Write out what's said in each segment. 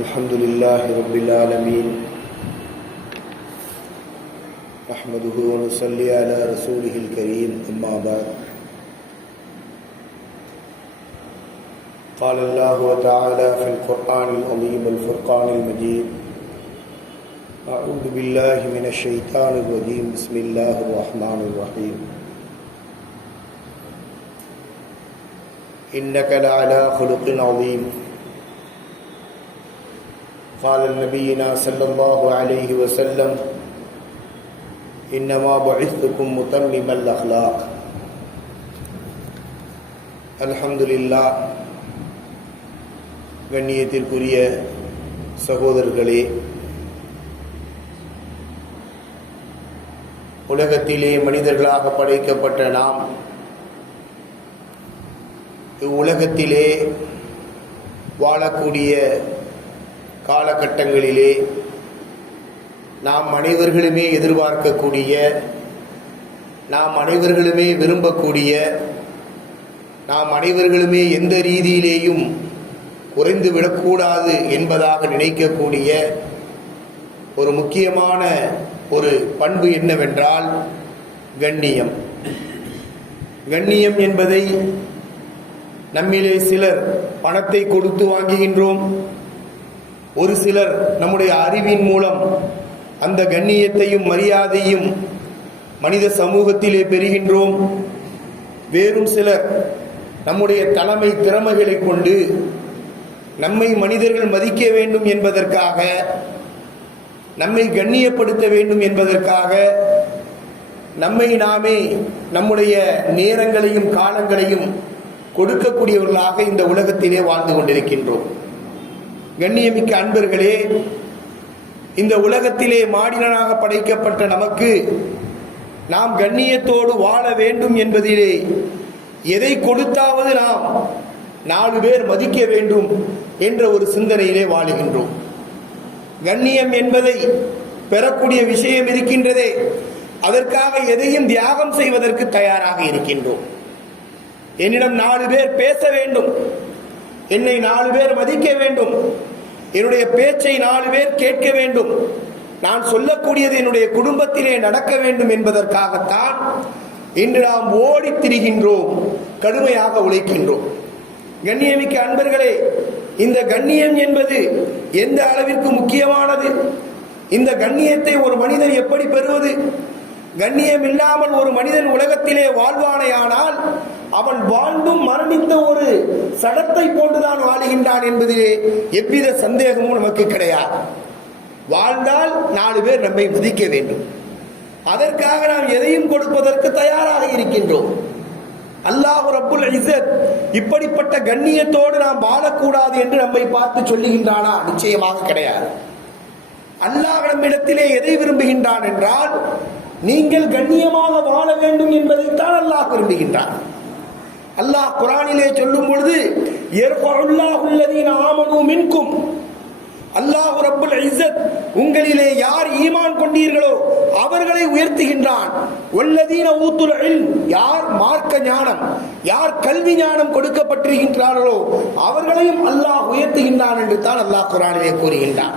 الحمد لله رب العالمين نحمده ونصلي على رسوله الكريم أما بعد قال الله تعالى في القرآن العظيم الفرقان المجيد أعوذ بالله من الشيطان الرجيم بسم الله الرحمن الرحيم إنك لعلى خلق عظيم قال نبينا صلى الله عليه وسلم إنما بعثتكم متمم الأخلاق الحمد لله கண்ணியத்திற்குரிய சகோதரர்களே, உலகத்திலே மனிதர்களாக படைக்கப்பட்ட நாம் இவ்வுலகத்திலே வாழக்கூடிய காலகட்டங்களிலே நாம் அனைவர்களுமே எதிர்பார்க்கக்கூடிய, நாம் அனைவர்களுமே விரும்பக்கூடிய, நாம் அனைவர்களுமே எந்த ரீதியிலேயும் குறைந்து விடக்கூடாது என்பதாக நினைக்கக்கூடிய ஒரு முக்கியமான ஒரு பண்பு என்னவென்றால் கண்ணியம். கண்ணியம் என்பதை நம்மிலே சிலர் பணத்தை கொடுத்து வாங்குகின்றோம், ஒரு சிலர் நம்முடைய அறிவின் மூலம் அந்த கண்ணியத்தையும் மரியாதையும் மனித சமூகத்திலே பெறுகின்றோம். வேறும் சிலர் நம்முடைய தலைமை திறமைகளை கொண்டு நம்மை மனிதர்கள் மதிக்க வேண்டும் என்பதற்காக, நம்மை கண்ணியப்படுத்த வேண்டும் என்பதற்காக நம்மை நாமே நம்முடைய நேரங்களையும் காலங்களையும் கொடுக்கக்கூடியவர்களாக இந்த உலகத்திலே வாழ்ந்து கொண்டிருக்கின்றோம். கண்ணியமிக்க அன்பர்களே, இந்த உலகத்திலே மானிடனாக படைக்கப்பட்ட நமக்கு நாம் கண்ணியத்தோடு வாழ வேண்டும் என்பதிலே எதை கொடுத்தாவது நாம் 4 பேர் மதிக்க வேண்டும் என்ற ஒரு சிந்தனையிலே வாழுகின்றோம். கண்ணியம் என்பதை பெறக்கூடிய விஷயம் இருக்கின்றதே, அதற்காக எதையும் தியாகம் செய்வதற்கு தயாராக இருக்கின்றோம். என்னிடம் 4 பேர் பேச வேண்டும், என்னை 4 பேர் மதிக்க வேண்டும், என்னுடைய பேச்சை 4 பேர் கேட்க வேண்டும், நான் சொல்லக்கூடியது என்னுடைய குடும்பத்திலே நடக்க வேண்டும் என்பதற்காகத்தான் இன்று நாம் ஓடித் திரிகின்றோம், கடுமையாக உழைக்கின்றோம். கண்ணியமிக்க அன்பர்களே, இந்த கண்ணியம் என்பது எந்த அளவிற்கு முக்கியமானது? இந்த கண்ணியத்தை ஒரு மனிதன் எப்படி பெறுவது? கண்ணியம் இல்லாமல் ஒரு மனிதன் உலகத்திலே வாழ்வானையானால் அவன் வாழ்ந்தும் மரணித்த ஒரு சடத்தை போன்றுதான் வாழுகின்றான் என்பதிலே எவ்வித சந்தேகமும் நமக்கு கிடையாது. வாழ்ந்தால் 4 பேர் நம்மை மதிக்க வேண்டும், அதற்காக நாம் எதையும் கொடுப்பதற்கு தயாராக இருக்கின்றோம். அல்லாஹ் ரப்புல் இஸ்ஸத் இப்படிப்பட்ட கண்ணியத்தோடு நாம் வாழக்கூடாது என்று நம்மை பார்த்து சொல்லுகின்றானா? நிச்சயமாக கிடையாது. அல்லாஹ் நம்மிடத்திலே எதை விரும்புகின்றான் என்றால், நீங்கள் கண்ணியமாக வாழ வேண்டும் என்பதைத்தான் அல்லாஹ் விரும்புகின்றான். அல்லாஹ் குர்ஆனிலே சொல்லும் பொழுது யர்ஃபஉல்லாஹு அல்லதீன ஆமனூ மின்கும், அல்லாஹ் ரப்புல் இஸ்ஸத் உங்களிலே யார் ஈமான் கொண்டீர்களோ அவர்களை உயர்த்துகின்றான். வல்லதீன ஊத்துல் இல்ம், யார் மார்க்க ஞானம், யார் கல்வி ஞானம் கொடுக்கப்பட்டிருக்கின்றார்களோ அவர்களையும் அல்லாஹ் உயர்த்துகின்றான் என்று தான் அல்லாஹ் குர்ஆனிலே கூறுகின்றான்.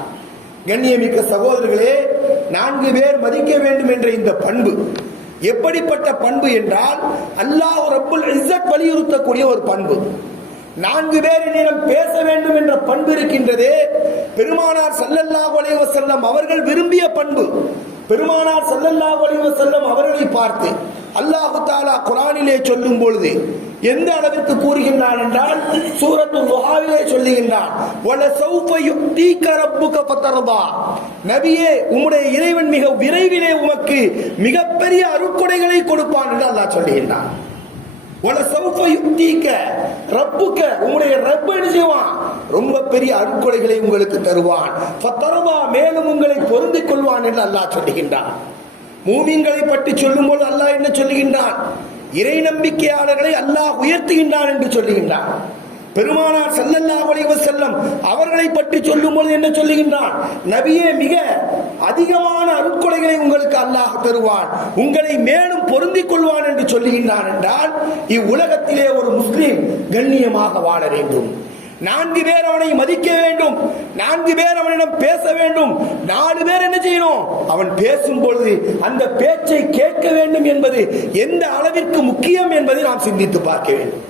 கண்ணியமிக்க சகோதரர்களே, 4 பேர் மதிக்க வேண்டும் என்ற இந்த பண்பு எப்படிப்பட்ட பண்பு என்றால், அல்லாஹ் ரப்புல் இஸ்ஸத் வலியுறுத்தக்கூடிய ஒரு பண்பு. 4 பேர் என்னிடம் பேச வேண்டும் என்ற பண்பு இருக்கின்றதே, பெருமானார் ஸல்லல்லாஹு அலைஹி வஸல்லம் அவர்கள் விரும்பிய பண்பு. பெருமானார் ஸல்லல்லாஹு அலைஹி வஸல்லம் அவர்களை பார்த்து அல்லாஹ் தஆலா குர்ஆனிலே சொல்லும் பொழுது எந்த அளவிற்கு கூறுகின்றான் என்றால், சூரத்துல் துஹாவிலே சொல்லுகின்றான், வல சௌஃப யுக்தீக ரப்புக ஃபதர்தா, நபியே உம்முடைய இறைவன் மிக விரைவிலே உமக்கு மிகப்பெரிய அருட்கொடைகளை கொடுப்பான் என்று அல்லாஹ் சொல்லுகின்றான். வல சௌஃப யுக்தீக ரப்புக, உம்முடைய ரப் என்ன செய்வான்? ரொம்ப பெரிய அருட்கொடைகளை உங்களுக்கு தருவான். ஃபதர்தா, மேலும் உங்களை பொருந்திக் கொள்வான் என்று அல்லாஹ் சொல்லுகின்றான். மூமின்களை பற்றி சொல்லும்போது அல்லாஹ் என்ன சொல்லுகின்றான்? இறை நம்பிக்கையாளர்களை அல்லாஹ் உயர்த்துகின்றான் என்று சொல்லுகின்றான். பெருமானார் ஸல்லல்லாஹு அலைஹி வஸல்லம் அவர்களை பற்றி சொல்லும்போது என்ன சொல்லுகின்றான்? நபியே மிக அதிகமான அருட்கொடைகளை உங்களுக்கு அல்லாஹ் தருவான், உங்களை மேலும் பொருந்திக் கொள்வான் என்று சொல்லுகின்றான். என்றால் இவ்வுலகத்திலே ஒரு முஸ்லிம் கண்ணியமாக வாழ வேண்டும். 4 பேர் அவனை மதிக்க வேண்டும், 4 பேர் அவனிடம் பேச வேண்டும், 4 பேர் என்ன செய்யணும், அவன் பேசும் பொழுது அந்த பேச்சை கேட்க வேண்டும் என்பது எந்த அளவிற்கு முக்கியம் என்பதை நாம் சிந்தித்து பார்க்க வேண்டும்.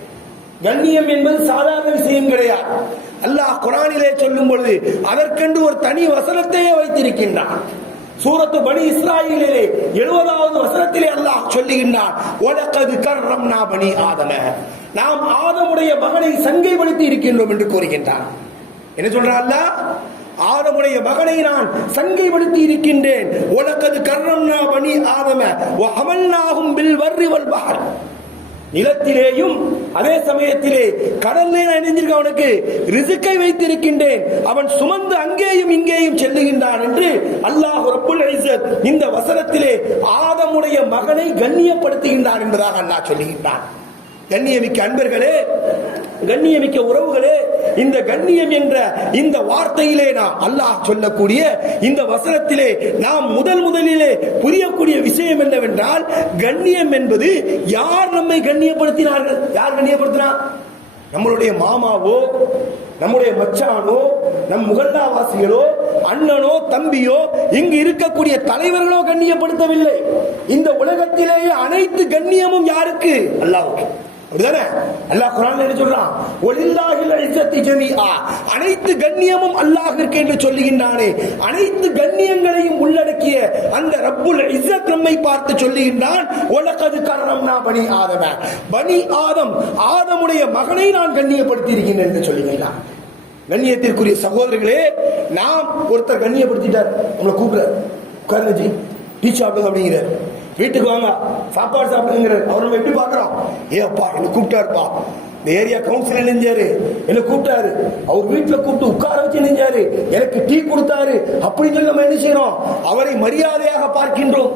கண்ணியம் என்பது சாதாரண விஷயம் கிடையாது. அல்லாஹ் குர்ஆனிலே சொல்லும் பொழுது அதற்கென்று ஒரு தனி வசனத்தையே வைத்திருக்கின்றான். சூரத்து பனி இஸ்ராயீலிலே 70வது வசனத்திலே அல்லாஹ் சொல்லுகின்றான், வலகத் கர்ரம்னா பனி ஆதம, நாம் ஆதமுடைய மகனை சங்கைப்படுத்தி இருக்கின்றோம் என்று கூறுகின்றான். என்ன சொல்றான் அல்லாஹ்? ஆதமுடைய மகனை நான் சங்கைப்படுத்தி இருக்கின்றேன். வலகத் கர்ரம்னா பனி ஆதம வ ஹமல்நாஹும் பில் வர்ரி வல் பஹர், நிலத்திலேயும் அதே சமயத்திலே கடல்லே நான் நினைஞ்சிருக்க அவனுக்கு ரிஸ்கை வைத்திருக்கின்றேன், அவன் சுமந்து அங்கேயும் இங்கேயும் செல்லுகின்றான் என்று அல்லாஹ் ரப்புல் இஸ்ஸத் இந்த வசனத்திலே ஆதமுடைய மகனை கண்ணியப்படுத்துகின்றான் என்பதாக அல்லாஹ் சொல்லுகின்றான். கண்ணியமிக்க அன்பர்களே, கண்ணியமிக்க உறவுகளே, இந்த கண்ணியம் என்ற இந்த வார்த்தையிலே நாம் அல்லாஹ் சொல்லக்கூடிய இந்த வசனத்திலே நாம் முதலிலே புரியக்கூடிய விஷயம் என்னவென்றால், கண்ணியம் என்பது யார் நம்மை கண்ணியப்படுத்தினார்கள்? யார் கண்ணியப்படுத்தினார்? நம்மளுடைய மாமாவோ, நம்முடைய மச்சானோ, நம் முகல்லாவாசிகளோ, அண்ணனோ, தம்பியோ, இங்கு இருக்கக்கூடிய தலைவர்களோ கண்ணியப்படுத்தவில்லை. இந்த உலகத்திலேயே அனைத்து கண்ணியமும் யாருக்கு? அல்லாஹ்வுக்கு. அப்படிதானே? அல்லாஹ் குர்ஆன்ல என்ன சொல்றான்? வலில்லாஹில் இஸ்ஸத்து ஜமீஆ, அனைத்து கண்ணியமும் அல்லாஹ்விற்கு என்று சொல்லுகின்றானே, அனைத்து கண்ணியங்களையும் உள்ளடக்கிய அந்த ரப்புல் இஸ்ஸத் நம்மை பார்த்து சொல்லுகின்றான், வலகத் கர்ரம்னா பனி ஆதம, பனி ஆதம், ஆதமுடைய மகனை நான் கண்ணியப்படுத்தி இருக்கின்றேன் என்று சொல்லுகின்றான். கண்ணியத்திற்குரிய சகோதரர்களே, நாம் ஒருத்தர் கண்ணியப்படுத்திட்டார், நம்மளை கூப்பிடுறார், உட்கார்ந்து டீ சாப்பிடுங்க அப்படிங்கிறார், வீட்டுக்கு வாங்க சாப்பாடு சாப்பிடுங்கிறார். அவர் நம்ம எப்படி பார்க்கிறோம்? ஏ அப்பா என்ன கூப்பிட்டாருப்பா, இந்த ஏரியா கவுன்சிலர் நெஞ்சாரு, என்ன கூப்பிட்டாரு, அவர் வீட்டுல கூப்பிட்டு உட்கார வச்சு நெஞ்சாரு, எனக்கு டீ கொடுத்தாரு அப்படின்னு சொல்லி நம்ம என்ன செய்யறோம்? அவரை மரியாதையாக பார்க்கின்றோம்.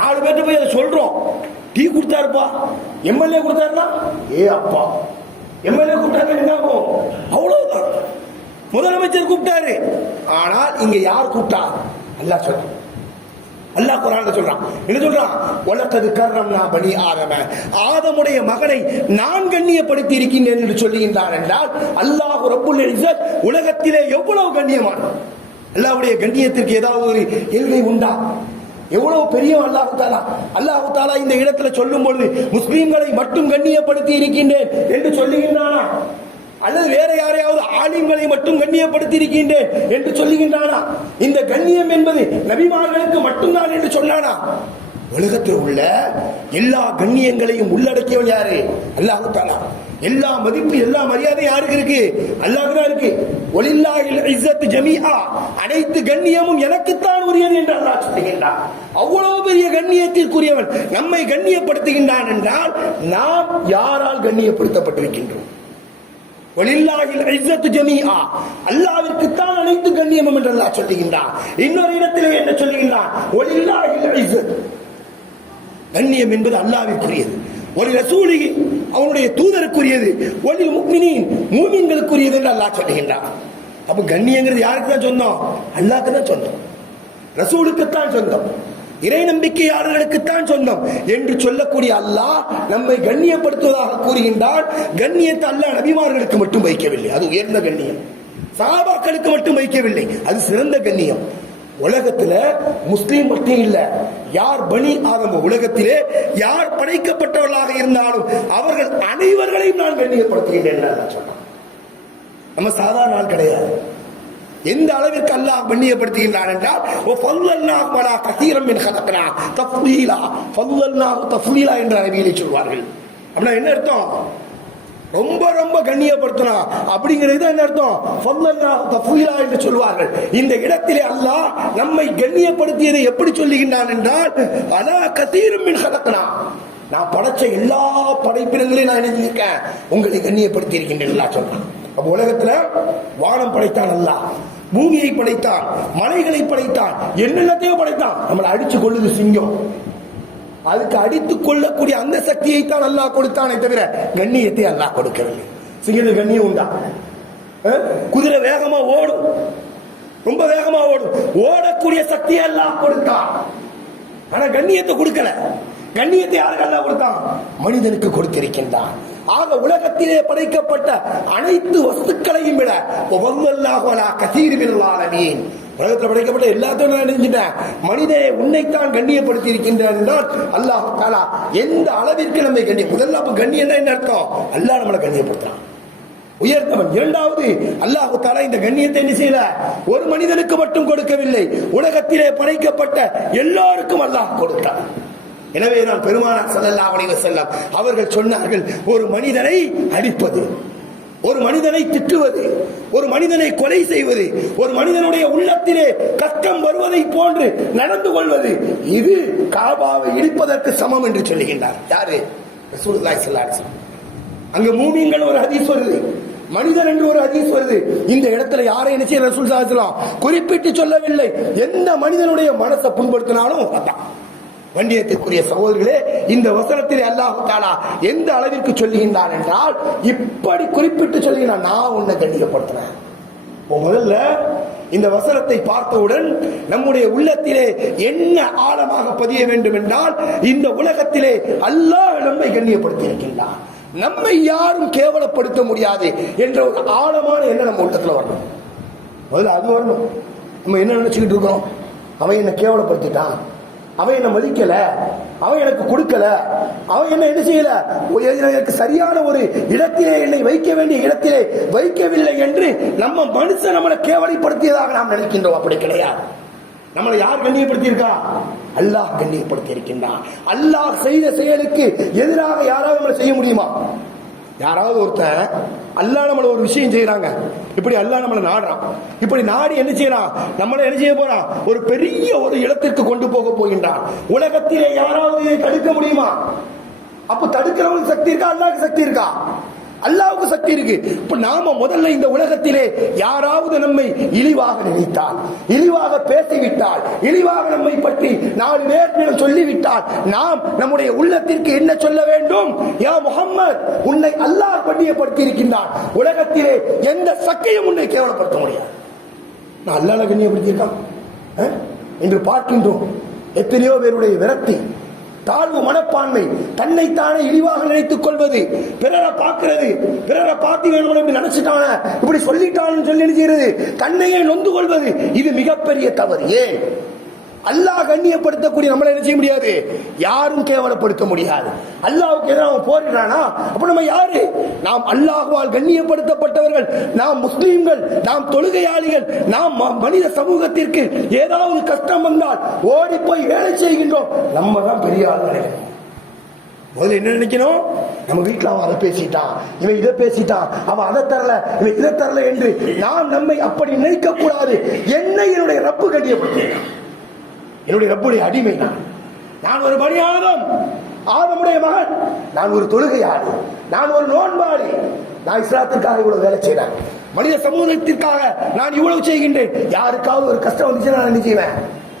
4 பேர்ட்ட போய் அதை சொல்றோம், டீ கொடுத்தாருப்பா, எம்எல்ஏ கொடுத்தாருன்னா ஏ அப்பா, எம்எல்ஏ கூப்பிட்டாரு என்ன ஆகும்? அவ்வளவுதான். முதலமைச்சர் கூப்பிட்டாரு, ஆனால் இங்க யார் கூப்பிட்டா? அல்லாஹ் சொல்றான். அல்லாஹ் குர்ஆன்ல சொல்றான், என்ன சொல்றான்? வலகத் கர்ரம்னா பனி ஆதம, ஆதமுடைய மகனை நான் கண்ணியப்படுத்தி இருக்கின்றேன் என்று சொல்லுகின்றான். என்றால் அல்லாஹ் ரப்புல் இஸ்ஸத் உலகத்திலே எவ்வளவு கண்ணியமானவன். அல்லாஹ்வுடைய கண்ணியத்திற்கு ஏதாவது ஒரு எல்லை உண்டா? எவ்வளவு பெரிய அல்லாஹ் தஆலா. அல்லாஹ் தஆலா இந்த இடத்துல சொல்லும் பொழுது முஸ்லிம்களை மட்டும் கண்ணியப்படுத்தி இருக்கின்றேன் என்று சொல்லுகின்றானா? அல்லது வேற யாரையாவது ஆலிம்களை மட்டும் கண்ணியப்படுத்தி இருக்கின்றேன் என்று சொல்லுகின்றானா? இந்த கண்ணியம் என்பது நபிமார்களுக்கு மட்டும்தான் என்று சொன்னானா? உலகத்தில் உள்ள எல்லா கண்ணியங்களையும் உள்ளடக்கியவன் யாரு? அல்லாஹ் தஆலா. எல்லா மதிப்பு, எல்லா மரியாதை யாருக்கு இருக்கு? அல்லாஹ்வுக்கு தான் இருக்கு. வலில்லாஹில் இஸ்ஸத்து ஜமீஆ, அனைத்து கண்ணியமும் எனக்குத்தான் உரியது என்று அல்லாஹ் சொல்லுகின்றான். அவ்வளவு பெரிய கண்ணியத்திற்குரியவன் நம்மை கண்ணியப்படுத்துகின்றான் என்றால் நாம் யாரால் கண்ணியப்படுத்தப்பட்டிருக்கின்றோம்? வலில்லாஹில் இஸ்ஸத்து ஜமீஆ, அல்லாஹ்விற்கு தான் அனைத்து கண்ணியமும் என்று அல்லாஹ் சொல்லுகின்றான். இன்னொரு இடத்திலே என்ன சொல்லுகின்றான்? வலில்லாஹில் இஸ்ஸத், கண்ணியம் என்பது அல்லாஹ்விற்குரியது, வலி ரசூலிஹி, அவனுடைய தூதருக்குரியது, வலில் முஃமினீன், மூமின்களுக்குரியது என்று அல்லாஹ் சொல்லுகின்றான். அப்ப கண்ணியங்கிறது யாருக்கு தான் சொந்தம்? அல்லாஹ்வுக்கு தான் சொந்தம், ரசூலுக்கு தான் சொந்தம், இறை நம்பிக்கையாளர்களுக்குத்தான் சொந்தம் என்று சொல்லக்கூடிய அல்லாஹ் நம்மை கண்ணியப்படுத்துவதாக கூறுகின்றால், கண்ணியத்தை அல்லாஹ் நபிமார்களுக்கு மட்டும் வைக்கவில்லை, அது உயர்ந்த கண்ணியம். சஹாபாக்களுக்கு மட்டும் வைக்கவில்லை, அது சிறந்த கண்ணியம். உலகத்துல முஸ்லீம் மட்டும் இல்ல, யார் பனி ஆதம், உலகத்திலே யார் படைக்கப்பட்டவர்களாக இருந்தாலும் அவர்கள் அனைவர்களையும் நான் கண்ணியப்படுத்துகின்றேன் சொன்னான். நம்ம சாதாரண ஆள் கிடையாது. எந்த அளவிற்கு அல்லாஹ் கண்ணியப்படுத்துகின்றான் என்றால், என்ற அரபியிலே சொல்வார்கள். அப்படின்னா என்ன அர்த்தம்? ரொம்ப ரொம்ப கண்ணியப்படுத்தினா அப்படிங்கிறது என்ன அர்த்தம்? என்று சொல்வார்கள். இந்த இடத்திலே அல்லாஹ் நம்மை கண்ணியப்படுத்தியதை எப்படி சொல்லுகின்றான் என்றால், அலா கதீரும் மின் ஹலக்னா, நான் படைச்ச எல்லா படைப்பினங்களையும் நான் நினைச்சிருக்கேன், உங்களை கண்ணியப்படுத்தி இருக்கின்றேன் சொல்றான். அப்ப உலகத்துல வானம் படைத்தான் அல்லாஹ், பூமியை படைத்தான், மலைகளை படைத்தான், என்னென்னத்தையோ படைத்தான். நம்மளை அடிச்சு கொள்ளுது சிங்கம், அதுக்கு அடித்துக் கொள்ளக்கூடிய அந்த சக்தியை தான் அல்லாஹ் கொடுத்தானே தவிர கண்ணியத்தை அல்லாஹ் கொடுக்கவில்லை. சிங்கத்துக்கு கண்ணியம் உண்டா? குதிரை வேகமா ஓடும், ரொம்ப வேகமா ஓடும், ஓடக்கூடிய சக்தியை அல்லாஹ் கொடுத்தான். ஆனா கண்ணியத்தை கொடுக்கல. கண்ணியத்தை யாருக்கு அல்லாஹ் கொடுத்தான்? மனிதனுக்கு கொடுத்திருக்கின்றான். ஆக உலகத்திலே படைக்கப்பட்ட அனைத்து வஸ்துக்களையும் விட உலகத்தில் படைக்கப்பட்ட எல்லாத்தையும் நான் நினைச்சிட்டேன், மனிதனை உன்னைத்தான் கண்ணியப்படுத்தி இருக்கின்றான் என்றால் அல்லாஹ் தஆலா எந்த அளவிற்கு நம்மை முதல்ல கண்ணியம் என்ன அர்த்தம்? அல்லாஹ் நம்மளை கண்ணியப்படுத்துறான், உயர்த்தவன். இரண்டாவது, அல்லாஹ் தஆலா இந்த கண்ணியத்தை என்ன செய்யல, ஒரு மனிதனுக்கு மட்டும் கொடுக்கவில்லை, உலகத்திலே படைக்கப்பட்ட எல்லாருக்கும் அல்லாஹ் கொடுத்தான். எனவே நான் பெருமானார் ஸல்லல்லாஹு அலைஹி வஸல்லம் அவர்கள் சொன்னார்கள், ஒரு மனிதனை அடிப்பது, ஒரு மனிதனை திட்டுவது, ஒரு மனிதனை கொலை செய்வது, ஒரு மனிதனுடைய உள்ளத்திலே கஷ்டம் வருவதை போன்று நடந்து கொள்வது, இது காபாவை இடிப்பதற்கு சமம் என்று சொல்லுகின்றார். யாரு? ரசூலுல்லாஹி ஸல்லல்லாஹு அலைஹி வஸல்லம். அங்க மூமின்கள் ஒரு ஹதீஸ் வருது, மனிதன் என்று ஒரு ஹதீஸ் வருது. இந்த இடத்துல யாரை என்ன செய்ய ரசூல் ஸல்லல்லாஹு அலைஹி வஸல்லம் குறிப்பிட்டு சொல்லவில்லை. எந்த மனிதனுடைய மனசை புண்படுத்தினாலும் அதான். கண்ணியத்திற்குரிய சகோதரர்களே, இந்த வசனத்திலே அல்லாஹ் தஆலா எந்த அளவிற்கு சொல்லுகின்றான் என்றால், இப்படி குறிப்பிட்டு சொல்லுகிறான், நான் உன்னை கண்ணியப்படுத்துறேன். முதல்ல இந்த வசனத்தை பார்த்தவுடன் நம்முடைய உள்ளத்திலே என்ன ஆழமாக பதிய வேண்டும் என்றால், இந்த உலகத்திலே அல்லாஹ் நம்மை கண்ணியப்படுத்தி இருக்கின்றான், நம்மை யாரும் கேவலப்படுத்த முடியாது என்ற ஒரு ஆழமான எண்ணம் நம்ம உள்ளத்துல வரணும். முதல்ல அது வரணும். நம்ம என்ன நினைச்சுக்கிட்டு இருக்கிறோம்? அவன் என்ன கேவலப்படுத்திட்டான், அவன் என்ன மதிக்கல, அவன் எனக்கு கொடுக்கல, அவன் என்ன செய்யல, எனக்கு சரியான ஒரு இடத்திலே என்னை வைக்க வேண்டிய இடத்திலே வைக்கவில்லை என்று நம்ம மனுஷன் நம்மளை கேவலப்படுத்தியதாக நாம் நினைக்கின்றோம். அப்படி கிடையாது. நம்மளை யார் கண்ணியப்படுத்தி இருக்கா? அல்லாஹ் கண்ணியப்படுத்தி இருக்கின்றான். அல்லாஹ் செய்த செயலுக்கு எதிராக யாராவது நம்மளை செய்ய முடியுமா? யாராவது ஒருத்தன் அல்லாஹ் நம்மள ஒரு விஷயம் செய்யறாங்க, இப்படி அல்லாஹ் நம்மளை நாடுறான், இப்படி நாடி என்ன செய்யறான், நம்மளை என்ன செய்ய போறான், ஒரு பெரிய ஒரு இடத்திற்கு கொண்டு போக போகின்றான். உலகத்திலே யாராவது இதை தடுக்க முடியுமா? அப்ப தடுக்கிறவங்களுக்கு சக்தி இருக்கா? அல்லாஹ்வுக்கு சக்தி இருக்கா? அல்லாஹ்வுக்கு சக்தி இருக்கு. இப்ப நாம முதல்ல இந்த உலகத்திலே யாராவது நம்மை இழிவாக நினைத்தால், இழிவாக பேசிவிட்டால், இழிவாக நம்மை பற்றி 4 பேர் சொல்லிவிட்டால், நாம் நம்முடைய உள்ளத்திற்கு என்ன சொல்ல வேண்டும்? யா முஹம்மது, உன்னை அல்லாஹ் கண்ணியப்படுத்தி இருக்கின்றான், உலகத்திலே எந்த சக்தியும் உன்னை கேவலப்படுத்த முடியாது. நான் அல்லாஹ் கண்ணியப்படுத்தி இருக்கான் என்று பார்க்கின்றோம். எத்தனையோ பேருடைய விரக்தி, தாழ்வு மனப்பான்மை, தன்னைத்தானே இழிவாக நினைத்துக் கொள்வது, பிறரை பார்க்கிறது, பிறரை பார்த்து வேணும் என்று நினைச்சிட்டான, இப்படி சொல்லிட்டான்னு சொல்லி நினைக்கிறது, தன்னையே நொந்து கொள்வது, இது மிகப்பெரிய தவறு. ஏன்? அல்லாஹ் கண்ணியப்படுத்தக்கூடிய நம்மளை என்ன செய்ய முடியாது, யாரும் கேவலப்படுத்த முடியாது. அல்லாஹ்வுக்கு எதிராக போரிடுறானா, அப்ப நம்ம யாரு? நாம் அல்லாஹ்வால் கண்ணியப்படுத்தப்பட்டவர்கள், நாம் முஸ்லீம்கள், நாம் தொழுகையாளிகள், நாம் மனித சமூகத்திற்கு ஏதாவது கஷ்டம் வந்தால் ஓடி போய் வேலை செய்கின்றோம். நம்ம தான் பெரிய ஆள் நினைக்கணும். முதல்ல என்ன நினைக்கணும்? நம்ம வீட்டில் அவன் அதை பேசிட்டான், இவன் இதை பேசிட்டான், அவன் அதை தரல, இவன் இதை தரல என்று நாம் நம்மை அப்படி நினைக்க கூடாது. என்னுடைய ரப்பு கண்ணியப்படுத்த, என்னுடைய ரப்புடைய அடிமை நான் ஒரு பனி ஆதம், ஆதமுடைய மகன், நான் ஒரு தொழுகையாளி, நான் ஒரு நோன்பாளி, நான் இஸ்லாத்திற்காக இவ்வளவு வேலை செய்றேன், மனித சமூகத்திற்காக நான் இவ்வளவு செய்கின்றேன். யாருக்காவது ஒரு கஷ்டம் வந்துச்சு நான் என்ன செய்வேன்?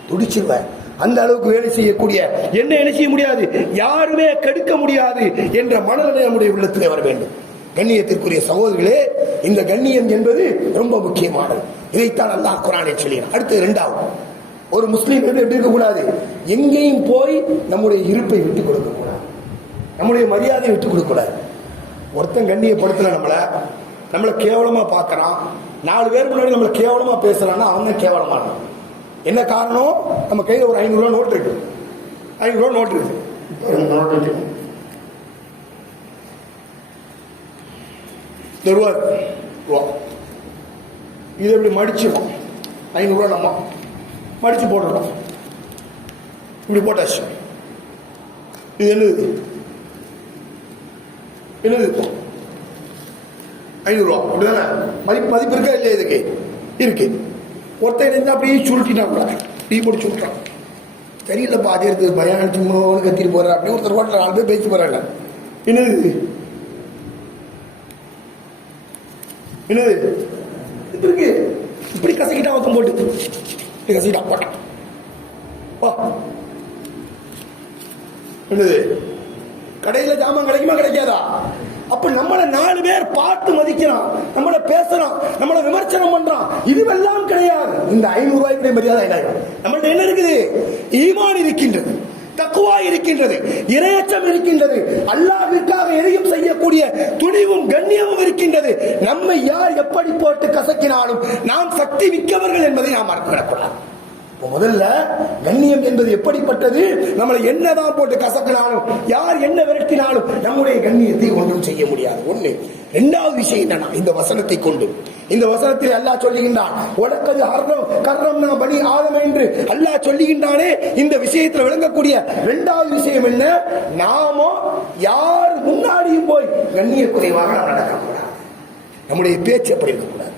துடிச்சிருவேன். அந்த அளவுக்கு வேலை செய்யக்கூடிய என்ன செய்ய முடியாது, யாருமே கெடுக்க முடியாது என்ற மனநிலை நம்முடைய உள்ளத்திலே வர வேண்டும். கண்ணியத்திற்குரிய சகோதரர்களே, இந்த கண்ணியம் என்பது ரொம்ப முக்கியமானது. இதைத்தான் அல்லாஹ் குர்ஆனில் சொல்கிறான். அடுத்து இரண்டாவது, ஒரு முஸ்லீம் எப்படி இருக்கக்கூடாது, எங்கேயும் போய் நம்முடைய இருப்பை விட்டுக் கொடுக்க கூடாது, நம்முடைய மரியாதையை விட்டுக் கொடுக்க கூடாது. ஒருத்தன் கண்ணியப்படுத்தல, நம்மளை கேவலமா பார்க்கறான், 4 பேர் முன்னாடி நம்மளை கேவலமா பேசுறான்னா அவன் கேவலமான. என்ன காரணம்? நம்ம கையில ஒரு 500 ரூபா நோட்டு இருக்கு, 500 ரூபா நோட்டு இருக்கு, இதை இப்படி மடிச்சிடும், 500 ரூபா நம்ம மடிச்சு போட்டுறோம், இப்படி போட்டாச்சு. இது என்னது? என்னது? 500 ரூபா. அப்படிதானே? மதிப்பு இருக்கா இல்லையா? இதுக்கு இருக்கு. ஒருத்தர் இருந்தா அப்படியே சுருட்டினாங்க, டீ போட்டு சுருட்டான், தெரியலப்பா, அது எடுத்து பயம் சும்மா கத்திட்டு போற அப்படி ஒருத்தர் ஹோட்டல் 4 பேர் பேசி போறாங்க. என்னது? என்னது இருக்கு? இப்படி கசக்கிட்டா ஒருத்தம் போட்டு கசக்கிட்டா போட்டான். என்னது? கடையில ஜாமான் கிடைக்குமா கிடைக்காதா? அப்ப நம்மள 4 பேர் பார்த்து மதிக்கிறான், நம்மள பேசுறான், நம்மள விமர்சனம் பண்றான், இதுவெல்லாம் கிடையாது. இந்த 500 ரூபாய்க்கு மரியாதை நம்மள்ட்ட என்ன இருக்குது? ஈமான் இருக்கின்றது. தக்வா இருக்கின்றது, இரையச்சம் இருக்கின்றது, அல்லாஹ்விற்காக எதையும் செய்யக்கூடிய துணிவும் கண்ணியமும் இருக்கின்றது. நம்மை யார் எப்படி போட்டு கசக்கினாலும் நாம் சக்தி மிக்கவர்கள் என்பதை நாம் மறந்துவிடக்கூடாது. முதல்ல கண்ணியம் என்பது எப்படிப்பட்டது? நம்மளை என்னதான் போட்டு கசக்கினாலும், யார் என்ன விரட்டினாலும் நம்முடைய கண்ணியத்தை ஒன்றும் செய்ய முடியாது. ஒண்ணு. இரண்டாவது விஷயம் என்னன்னா, இந்த வசனத்தை கொண்டு, இந்த வசனத்தில் அல்லாஹ் சொல்லுகின்றான், உலகது கர்ரம்னா பனி ஆதம் என்று அல்லாஹ் சொல்லுகின்றானே. இந்த விஷயத்தில் விளங்கக்கூடிய இரண்டாவது விஷயம் என்ன? நாமோ யார் முன்னாடியும் போய் கண்ணிய குறைவாக நாம் நடக்கக்கூடாது. நம்முடைய பேச்சு அப்படி இருக்கக்கூடாது,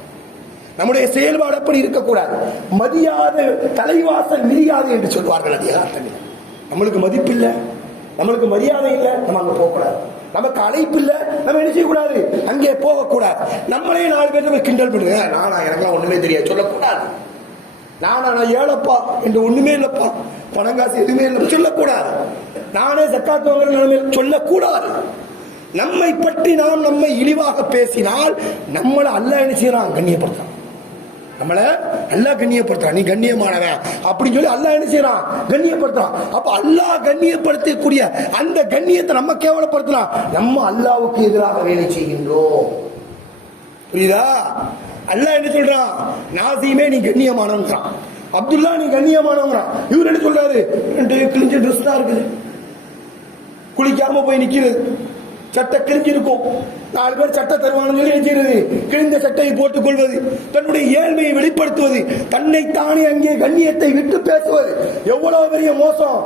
நம்முடைய செயல்பாடு அப்படி இருக்கக்கூடாது. மதியாத தலைவாசல் மிதியாது என்று சொல்வார்கள். அது யதார்த்தம். நம்மளுக்கு மதிப்பு இல்லை, நம்மளுக்கு மரியாதை இல்லை, நம்ம அங்க போகக்கூடாது. நமக்கு அழைப்பு இல்லை, நம்ம என்ன செய்யக்கூடாது, அங்கே போகக்கூடாது. நம்மளே 4 பேர் நம்ம கிண்டல் பண்ணுங்க, நானா எனக்குலாம் ஒண்ணுமே தெரியாது சொல்லக்கூடாது. நானா நான் ஏழப்பா என்று ஒண்ணுமே இல்லப்பா, பணங்காசு எதுவுமே இல்லை சொல்லக்கூடாது. நானே சக்காத்து வாங்குற நிலைமையில் சொல்லக்கூடாது. நம்மை பற்றி நாம் நம்மை இழிவாக பேசினால் நம்மளை அல்லாஹ் என்ன செய்யறான்? கண்ணியப்படுத்தான். நம்மளை அல்லாஹ் கண்ணியப்படுத்துறான். நீ கண்ணியமானவன் அப்படின்னு சொல்லி அல்லாஹ் என்ன செய்யறான்? கண்ணியப்படுத்துறான். அப்ப அல்லாஹ் கண்ணியப்படுத்தக்கூடிய அந்த கண்ணியத்தை நம்ம கேவலப்படுத்தலாம். நம்ம அல்லாஹ்வுக்கு எதிராக வேலை செய்கின்றோம். புரியுதா? அல்லாஹ் என்ன சொல்றான்? நாசிமே நீ கண்ணியமானவன்றான், அப்துல்லா நீ கண்ணியமானவங்கிறான். இவர் என்ன சொல்றாரு? கிழிஞ்ச ட்ரெஸ் தான் இருக்குது, குளிக்காம போய் நிக்கிறது, சட்டை கிழிஞ்சிருக்கும், 4 பேர் சட்டை தருவான்னு சொல்லி நினைக்கிறது, கிழிந்த சட்டையை போட்டுக் கொள்வது, தன்னுடைய ஏழ்மையை வெளிப்படுத்துவது, தன்னை தானே அங்கே கண்ணியத்தை விட்டு பேசுவது எவ்வளவு பெரிய மோசம்.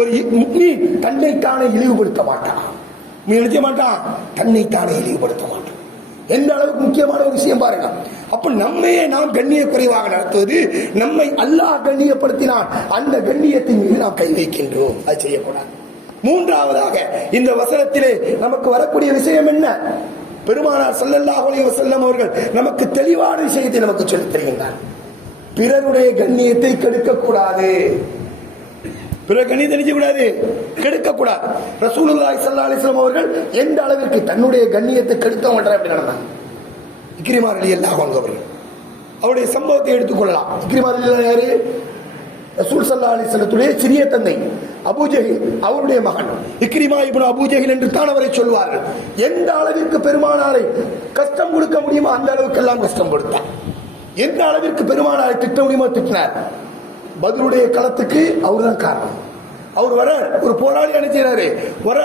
ஒரு முக்மீன் தன்னை தானே இழிவுபடுத்த மாட்டான், நினைக்க மாட்டான், தன்னை தானே இழிவுபடுத்த மாட்டான். எந்த அளவுக்கு முக்கியமான ஒரு விஷயம் பாருங்க. அப்ப நம்மையே நாம் கண்ணிய குறைவாக நடத்துவது, நம்மை அல்லாஹ் கண்ணியப்படுத்தினால் அந்த கண்ணியத்தின் மீது நாம் கை வைக்கின்றோம். அது செய்யக்கூடாது. மூன்றாவதாக இந்த வசனத்திலே நமக்கு வரக்கூடிய விஷயம் என்ன? பெருமானார் ஸல்லல்லாஹு அலைஹி வஸல்லம் அவர்கள் நமக்கு தெளிவான விஷயத்தை நமக்கு சொல்லித் தருகின்றார். பிறருடைய கண்ணியத்தை கெடுக்கக்கூடாது, பிற கண்ணியத்தை நினைக்கக்கூடாது, கெடுக்கக்கூடாது. ரசூலுல்லாஹி ஸல்லல்லாஹு அலைஹி வஸல்லம் அவர்கள் எந்த அளவிற்கு தன்னுடைய கண்ணியத்தை கெடுக்க மாட்டார் அப்படி நடந்தாங்க. இக்ரிமா ரலியல்லாஹு அன்ஹு அவர்கள், அவருடைய சம்பவத்தை எடுத்துக்கொள்ளலாம். இக்ரிமா ரலியல்லாஹு யாரு? ரசூல் ஸல்லல்லாஹு அலைஹி வஸல்லத்துடைய சிறிய தந்தை அபூஜஹில் அவருடைய மகன் இக்ரிமா இப்னு அபூஜஹில் என்று தான் அவரை சொல்வார்கள். எந்த அளவிற்கு பெருமானாரை கஷ்டம் கொடுக்க முடியுமோ அந்த அளவுக்கு எல்லாம் கஷ்டம் கொடுத்தார். எந்த அளவிற்கு பெருமானாரை திட்ட முடியுமோ திட்டினார். பத்ருடைய களத்துக்கு அவர் தான் காரணம். அவர் வர ஒரு போராளி என்ன செய்யறாரு, வர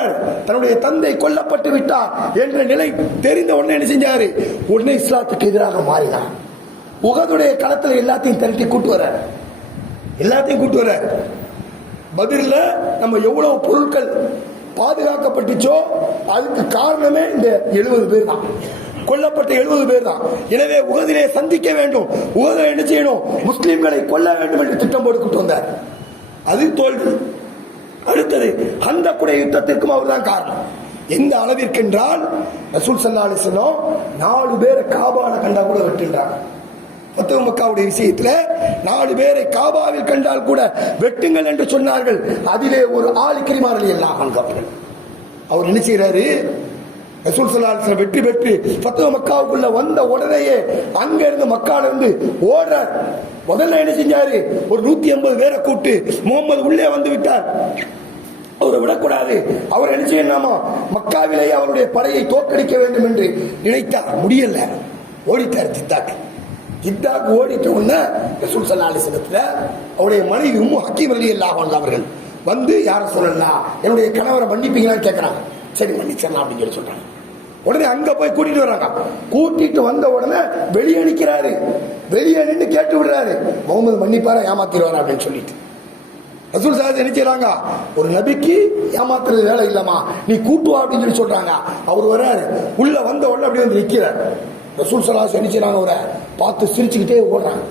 தன்னுடைய தந்தை கொல்லப்பட்டு விட்டார் என்ற நிலை தெரிந்த உடனே என்ன செஞ்சாரு, உடனே இஸ்லாத்துக்கு எதிராக மாறினார். உஹதுடைய களத்துல எல்லாத்தையும் திரட்டி கூட்டு வர, எல்லாத்தையும் கூட்டு வர. பதில்ல நம்ம எவ்வளவு பொருட்கள் பாதுகாக்கப்பட்டுச்சோ அதுக்கு காரணமே இந்த 70 பேர் தான், கொல்லப்பட்ட 70 பேர் தான். எனவே உஹதிலே சந்திக்க வேண்டும், உஹதை என்ன செய்யணும், முஸ்லிம்களை கொல்ல வேண்டும் என்று திட்டம் போட்டு வந்தார். அது தோல்வி. அடுத்தது அந்த குடை யுத்தத்திற்கும் அவர் தான் காரணம். எந்த அளவிற்கு என்றால் ரசூல் ஸல்லல்லாஹு அலைஹி வஸல்லம் 4 பேரை காபால கண்டா கூட வெட்டுன்றாங்க. ஃபத்ஹு மக்காவுடைய விஷயத்துல 4 பேரை காபாவில் கண்டால் கூட வெட்டுங்கள் என்று சொன்னார்கள். அதிலே ஒரு ஆள் இக்ரிமா ரலியல்லாஹு அன்ஹு அவர்கள். அவர் என்ன செய்யறாரு, ரசூல் ஸல்லல்லாஹு அலைஹி வஸல்லம் வெற்றி பெற்று ஃபத்ஹு மக்காவுக்குள்ள வந்த உடனேயே அங்க இருந்து மக்கால இருந்து ஓடுறார். முதல்ல என்ன செஞ்சாரு, ஒரு 150 பேரை கூட்டு முகமது உள்ளே வந்து விட்டார், அவரை விடக்கூடாது, அவர் என்ன செய்யணுமா, மக்காவிலேயே அவருடைய படையை தோற்கடிக்க வேண்டும் என்று நினைத்தார். முடியல, ஓடிட்டார் ஜித்தாக்கு. ஜித்தாக்கு ஓடிட்ட உடனே ரசூல் ஸல்லல்லாஹு அலைஹி வஸல்லம் அவருடைய மனைவி உம்மு ஹக்கீம் ரலியல்லாஹு அன்ஹா அவர்கள் வந்து, யார சொல்லலாம், என்னுடைய கணவரை மன்னிப்பீங்களான்னு கேட்கறாங்க. சரி மன்னிச்சிடலாம் அப்படின்னு சொல்லி சொல்றாங்க. உடனே அங்க போய் கூட்டிட்டு வர்றாங்க. கூட்டிட்டு வந்த உடனே வெளியே நிக்கிறாரு, வெளியே நின்று கேட்டு விடுறாரு, முகமது மன்னிப்பாரா ஏமாத்திடுவாரா அப்படின்னு சொல்லிட்டு. ரசூல் ஸல்லல்லாஹு என்ன செய்யறாங்க, ஒரு நபிக்கு ஏமாத்துறது வேலை இல்லமா, நீ கூட்டுவா அப்படின்னு சொல்லி சொல்றாங்க. அவர் வர்றாரு, உள்ள வந்த உடனே அப்படி வந்து நிக்கிறார். ரசூல் ஸல்லல்லாஹு என்ன செய்யறாங்க, அவரை பார்த்து சிரிச்சுக்கிட்டே ஓடுறாங்க.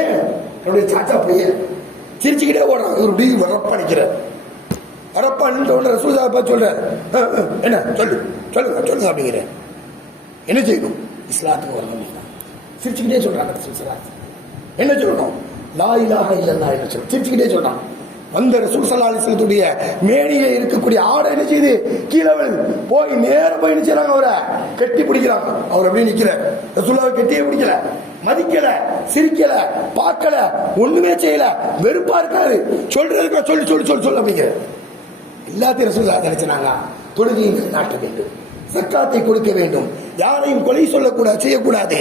ஏன், என்னுடைய சாச்சா பையன், சிரிச்சுக்கிட்டே ஓடுறாங்க. இவர் இப்படி வரப்பா நிக்கிறார். வரப்பா நின்ற உடனே ரசூல் ஸல்லல்லாஹு சொல்றாரு, என்ன சொல்லுங்க சொல்லுங்க அப்படிங்கிற, என்ன செய்யணும், இஸ்லாத்துக்கு வரணும். சிரிச்சுக்கிட்டே சொல்றாங்க ரசூல் ஸல்லல்லாஹு. என்ன சொல்லணும், லா இலாஹ இல்லல்லாஹ் என்று சொல்லி சிரிச்சுக்கிட்டே சொல்றாங்க. அந்த ரசூல் ஸல்லல்லாஹு அலைஹி வஸல்லத்துடைய மேனியிலே இருக்கக்கூடிய ஆடை என்ன செய்யுது, கீழே விழுது. போய் நேர போய் என்ன செய்றாங்க, அவரை கட்டி பிடிக்கிறாங்க. அவர் அப்படியே நிக்கிறார். ரசூலுல்லாஹ் கட்டியே பிடிக்கல, மதிக்கல, சிரிக்கல, பார்க்கல, ஒண்ணுமே செய்யல, வெறுப்பா இருக்காரு. சொல்றதுக்கு சொல்லி சொல்லி சொல்லி சொல்லு அப்படிங்கிற எல்லாத்தையும் ரசூலுல்லாஹ் நினைச்சாங்க. தொழுகையை நாட்ட வேண்டும், சக்காத்தை கொடுக்க வேண்டும், யாரையும் கொலை சொல்லக்கூடாது, செய்யக்கூடாது,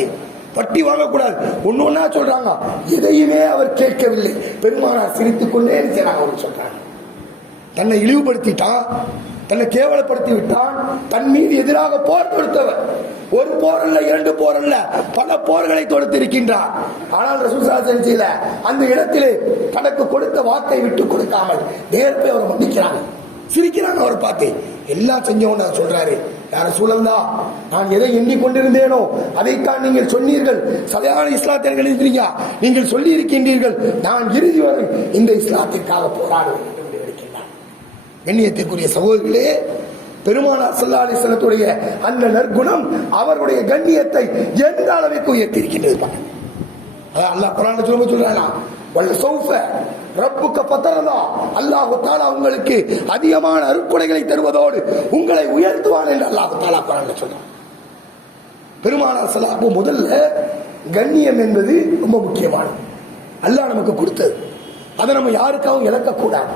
பட்டி வாங்கக்கூடாது, ஒண்ணு ஒண்ணா சொல்றாங்க. எதையுமே அவர் கேட்கவில்லை. பெருமானார் சிரித்துக் கொண்டே அவர் சொல்றாங்க. தன்னை இழிவுபடுத்திட்டான், தன்னை கேவலப்படுத்தி விட்டான், தன் மீது எதிராக போர் தொடுத்தவர். ஒரு போர் அல்ல, இரண்டு போர் அல்ல, பல போர்களை தொடுத்திருக்கின்றார். ஆனால் ரசூல் ஸல்லல்லாஹு அலைஹி வஸல்லம் அந்த இடத்திலே தனக்கு கொடுத்த வாக்கை விட்டு கொடுக்காமல் நேரத்தை அவர் மன்னிக்கிறாங்க, சிரிக்கிறாங்க. அவர் பார்த்து எல்லாம் செஞ்சவன சொல்றாரு, யார சூழல்தா, நான் எதை எண்ணிக்கொண்டிருந்தேனோ அதைத்தான் நீங்கள் சொன்னீர்கள். சரியான இஸ்லாத்தை எழுதுறீங்க, நீங்கள் சொல்லி இருக்கின்றீர்கள். நான் இறுதி வரை இந்த இஸ்லாத்திற்காக போராடுவேன் என்று எடுக்கின்றார். கண்ணியத்திற்குரிய சகோதரர்களே, பெருமானார் ஸல்லல்லாஹு அலைஹி வஸல்லத்துடைய அந்த நற்குணம் அவருடைய கண்ணியத்தை எந்த அளவுக்கு உயர்த்தியிருக்கின்றது. அதான் அல்லாஹ் குர்ஆன்ல சொல்றானா, அல்லாஹு தஆலா உங்களுக்கு அதிகமான அருட்கொடைகளை தருவதோடு உங்களை உயர்த்துவான் என்று அல்லாஹு தஆலா குர்ஆன்ல சொல்றான். பெருமானார் ஸல்லல்லாஹு முதல்ல கண்ணியம் என்பது ரொம்ப முக்கியமானது. அல்லாஹ் நமக்கு கொடுத்தது. அதை நம்ம யாருக்காகவும் இழக்க கூடாது,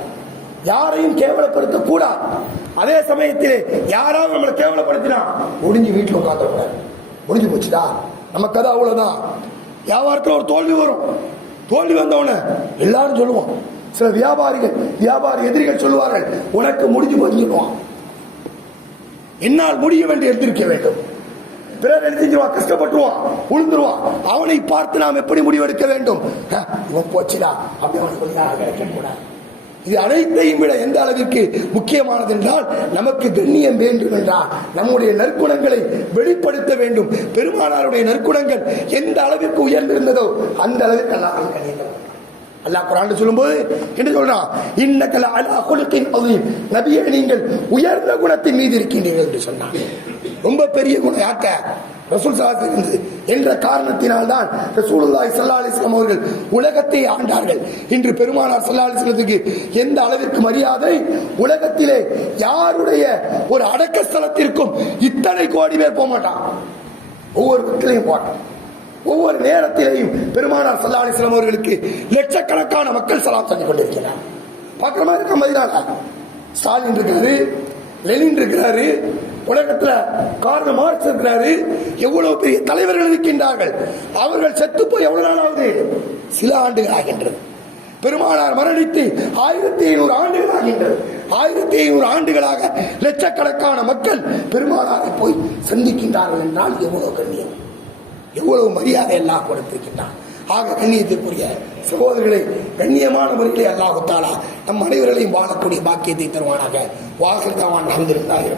யாரையும் கேவலப்படுத்த கூடாது. அதே சமயத்திலே யாராவது நம்மளை கேவலப்படுத்தினா முடிஞ்சு வீட்டில் உட்கார்ந்து கூடாது. முடிஞ்சு போச்சுடா, நமக்கு கதை அவ்வளவுதான். வியாபாரத்தில் ஒரு தோல்வி வரும், தோல்வி வந்தவன எல்லாரும் சொல்லுவோம். சில வியாபார எதிரிகள் சொல்லுவார்கள், உனக்கு முடிஞ்சு போச்சு சொல்லுவான். என்னால் முடியும் என்று எதிர்க்க வேண்டும். பிறர் என்ன செஞ்சிருவான், கஷ்டப்பட்டுருவான், உளுந்துருவான். அவனை பார்த்து நாம் எப்படி முடிவெடுக்க வேண்டும், இவன் போச்சுடா அப்படி அவன் சொல்லி. இது அனைத்தையும் விட எந்த அளவிற்கு முக்கியமானது என்றால், நமக்கு கண்ணியம் வேண்டும் என்றால் நம்முடைய நற்குணங்களை வெளிப்படுத்த வேண்டும். பெருமானாருடைய நற்குணங்கள் எந்த அளவிற்கு உயர்ந்திருந்ததோ அந்த அளவிற்கு அல்லாஹ் குர்ஆன்ல சொல்லும்போது என்ன சொல்றான், இன்னக லஅலா குலுகின் அஸீம், நபியே நீங்கள் உயர்ந்த குணத்தின் மீது இருக்கின்றீர்கள் என்று சொன்னான். ரொம்ப பெரிய குணம் யாக்க ரசூல் ஸல்லல்லாஹு அலைஹி வஸல்லம் என்ற காரணத்தினால் தான் ரசூலுல்லாஹி ஸல்லல்லாஹு அலைஹி வஸல்லம் அவர்கள் உலகத்தை ஆண்டார்கள். இன்று பெருமானார் ஸல்லல்லாஹு அலைஹி வஸல்லத்துக்கு எந்த அளவிற்கு மரியாதை, உலகத்திலே யாருடைய ஒரு அடக்க ஸ்தலத்திற்கும் இத்தனை கோடி பேர் போக மாட்டான். ஒவ்வொரு வீட்டிலையும் போட்டான். ஒவ்வொரு நேரத்திலேயும் பெருமானார் ஸல்லல்லாஹு அலைஹி வஸல்லம் அவர்களுக்கு லட்சக்கணக்கான மக்கள் சலாம் சொல்லி கொண்டிருக்கிறார். பார்க்கிற மாதிரி இருக்க மதினால ஸ்டாலின் இருக்கிறாரு, லெனின் இருக்கிறாரு, உலகத்துல கார்ல் மார்க்ஸ் இருக்கிறாரு, எவ்வளவு பெரிய தலைவர்கள் இருக்கின்றார்கள். அவர்கள் செத்து போய் எவ்வளவு நாள் ஆகுது, சில ஆண்டுகள் ஆகின்றது. பெருமானார் மரணித்து 1500 ஆண்டுகள் ஆகின்றது. 1500 ஆண்டுகளாக லட்சக்கணக்கான மக்கள் பெருமானாரை போய் சந்திக்கின்றார்கள் என்றால் எவ்வளவு கண்ணியம், எவ்வளவு மரியாதை எல்லாம் கொடுத்திருக்கின்றார். ஆக கண்ணியத்திற்குரிய சகோதரர்களை, கண்ணியமான முறையிலே அல்லாஹ் தஆலா நம் அனைவர்களையும் வாழக்கூடிய பாக்கியத்தை தருவானாக. வாஹிர் தஅவானா அல்ஹம்துலில்லாஹி.